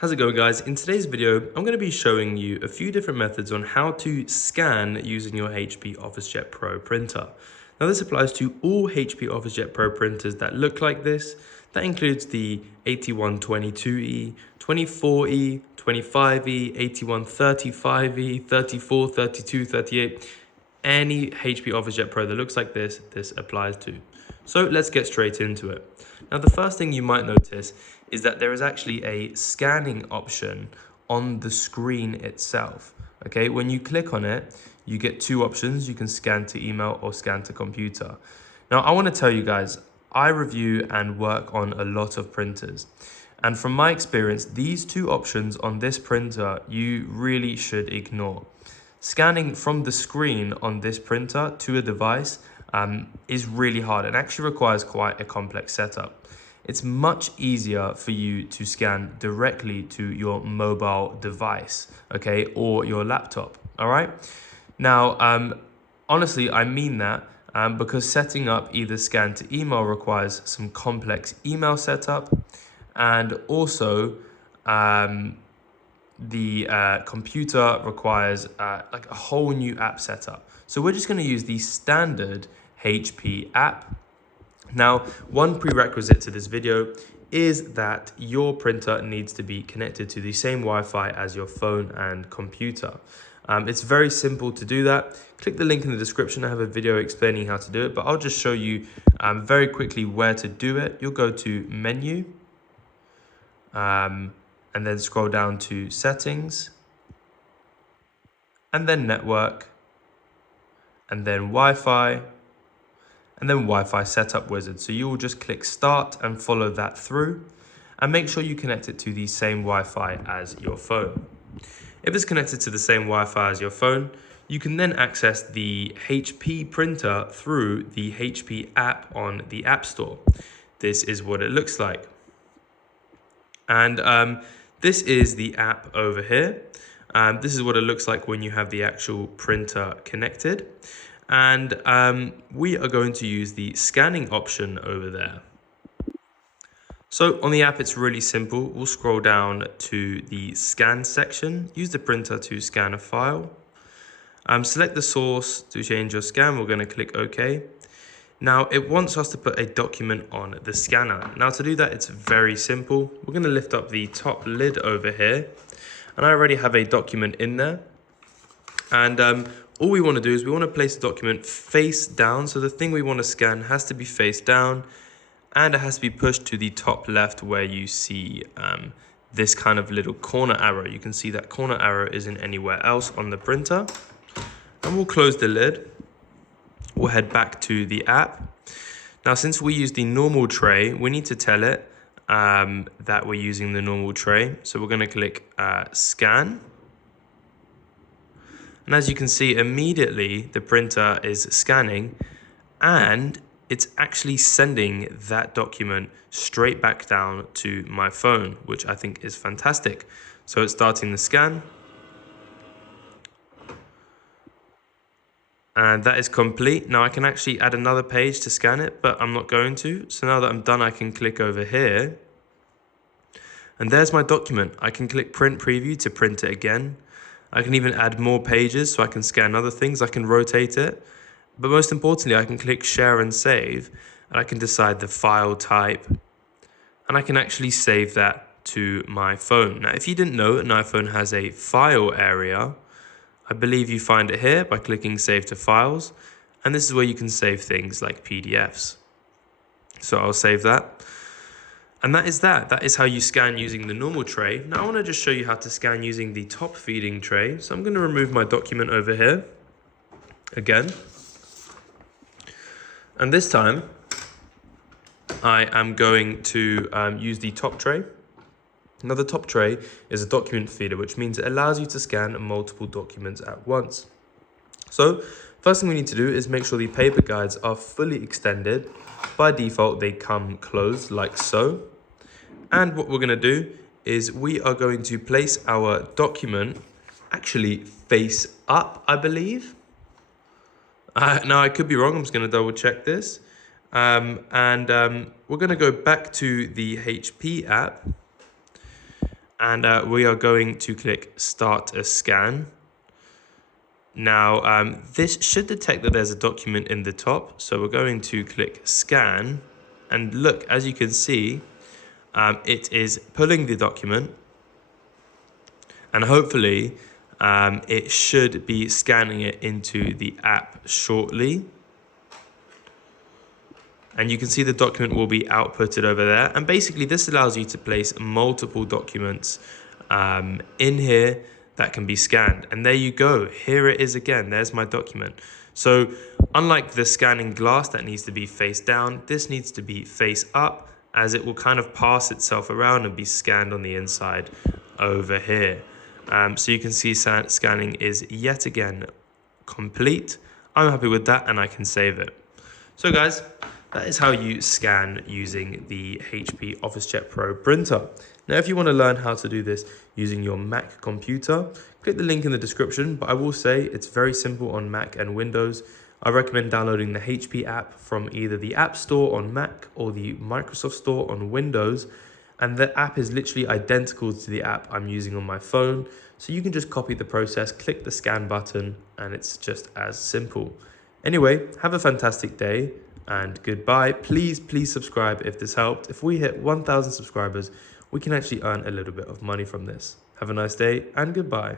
How's it going, guys? In today's video, I'm going to be showing you a few different methods on how to scan using your HP OfficeJet Pro printer. Now this applies to all HP OfficeJet Pro printers that look like this. That includes the 8122E, 24E, 25E, 8135E, 34, 32, 38. Any HP OfficeJet Pro that looks like this applies to. So let's get straight into it. Now the first thing you might notice is that there is actually a scanning option on the screen itself. Okay, when you click on it, you get two options. You can scan to email or scan to computer. Now I want to tell you guys, I review and work on a lot of printers. And from my experience, these two options on this printer, you really should ignore. Scanning from the screen on this printer to a device is really hard and actually requires quite a complex setup. It's much easier for you to scan directly to your mobile device, okay, or your laptop, all right? Now, honestly, I mean that because setting up either scan to email requires some complex email setup, and also the computer requires like a whole new app setup. So we're just going to use the standard HP app. Now, one prerequisite to this video is that your printer needs to be connected to the same Wi-Fi as your phone and computer. It's very simple to do that. Click the link in the description. I have a video explaining how to do it, but I'll just show you very quickly where to do it. You'll go to Menu, and then scroll down to Settings, and then Network, and then Wi-Fi, and then Wi-Fi Setup Wizard. So you will just click Start and follow that through, and make sure you connect it to the same Wi-Fi as your phone. If it's connected to the same Wi-Fi as your phone, you can then access the HP printer through the HP app on the App Store. This is what it looks like. And this is the app over here. This is what it looks like when you have the actual printer connected. And we are going to use the scanning option over there. So on the app, it's really simple. We'll scroll down to the scan section. Use the printer to scan a file. Select the source to change your scan. We're going to click OK. Now it wants us to put a document on the scanner. Now to do that, it's very simple. We're going to lift up the top lid over here. And I already have a document in there. And all we want to do is we want to place the document face down. So the thing we want to scan has to be face down, and it has to be pushed to the top left where you see this kind of little corner arrow. You can see that corner arrow isn't anywhere else on the printer. And we'll close the lid. We'll head back to the app. Now, since we use the normal tray, we need to tell it that we're using the normal tray. So we're going to click Scan. And as you can see, immediately the printer is scanning and it's actually sending that document straight back down to my phone, which I think is fantastic. So it's starting the scan. And that is complete. Now I can actually add another page to scan it, but I'm not going to. So now that I'm done, I can click over here. And there's my document. I can click Print Preview to print it again. I can even add more pages so I can scan other things. I can rotate it. But most importantly, I can click Share and Save, and I can decide the file type. And I can actually save that to my phone. Now, if you didn't know, an iPhone has a file area. I believe you find it here by clicking Save to Files. And this is where you can save things like PDFs. So I'll save that. And that is that. That is how you scan using the normal tray. Now I want to just show you how to scan using the top feeding tray. So I'm going to remove my document over here again. And this time I am going to use the top tray. Now the top tray is a document feeder, which means it allows you to scan multiple documents at once. So first thing we need to do is make sure the paper guides are fully extended. By default, they come closed like so. And what we're going to do is we are going to place our document actually face up, I believe. Now I could be wrong. I'm just going to double check this. We're going to go back to the HP app. and we are going to click Start a Scan. Now, this should detect that there's a document in the top, so we're going to click Scan, and look, as you can see, it is pulling the document, and hopefully it should be scanning it into the app shortly. And you can see the document will be outputted over there. And basically this allows you to place multiple documents in here that can be scanned. And there you go. Here it is again. There's my document. So unlike the scanning glass that needs to be face down, this needs to be face up, as it will kind of pass itself around and be scanned on the inside over here. So you can see scanning is yet again complete. I'm happy with that and I can save it. So guys, that is how you scan using the HP OfficeJet Pro printer. Now, if you want to learn how to do this using your Mac computer, click the link in the description, but I will say it's very simple on Mac and Windows. I recommend downloading the HP app from either the App Store on Mac or the Microsoft Store on Windows. And the app is literally identical to the app I'm using on my phone. So you can just copy the process, click the scan button, and it's just as simple. Anyway, have a fantastic day and goodbye. Please subscribe if this helped. If we hit 1,000 subscribers, we can actually earn a little bit of money from this. Have a nice day and goodbye.